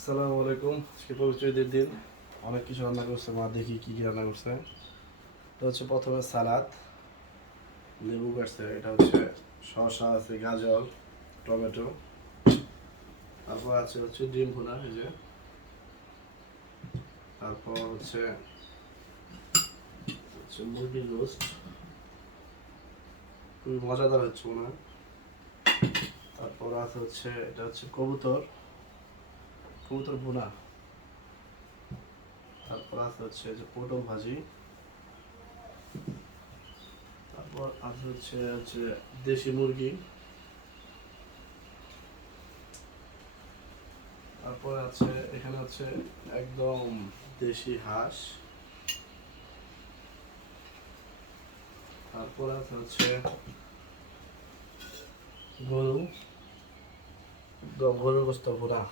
আসসালামু আলাইকুম। আজকে পবিত্র ঈদের দিন অনেক কিছু রান্না করছে মা, দেখি কি কি রান্না করছে। তো হচ্ছে প্রথমে সালাদ, লেবু কাটছে, এটা হচ্ছে শসা আছে, গাজর, টমেটো, তারপর আছে হচ্ছে ডিম ভুনা, এই যে, তারপর হচ্ছে হচ্ছে মুরগির রোস্ট, খুবই মজাদার হচ্ছে মনে হয়। তারপর আছে হচ্ছে এটা হচ্ছে কবুতর কবুতর ভুনা। তারপর আছে হচ্ছে যে পটল ভাজি। তারপর আছে হচ্ছে হচ্ছে দেশি মুরগি। তারপর আছে এখানে হচ্ছে একদম দেশি হাঁস। তারপর আছে হচ্ছে গরু, গরুর গোস্ত ভুনা,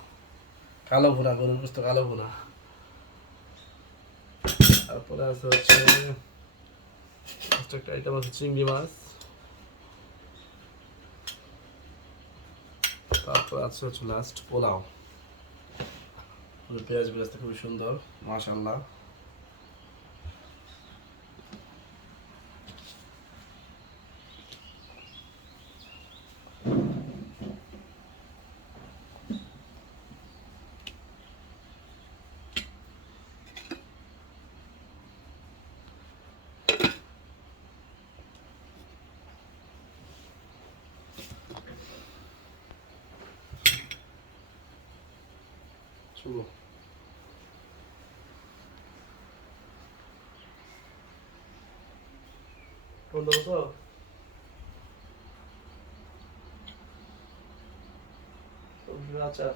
কালো ভুনা, গরুর গোস্ত কালো ভুনা। তারপরে আছে হচ্ছে একটা আইটেম আছে চিংড়ি মাছ। তারপর আছে হচ্ছে লাস্ট পোলাও, পেঁয়াজ বেরেস্তা, খুবই সুন্দর, মাশাআল্লাহ। শুভ কোন বছর আচ্ছা।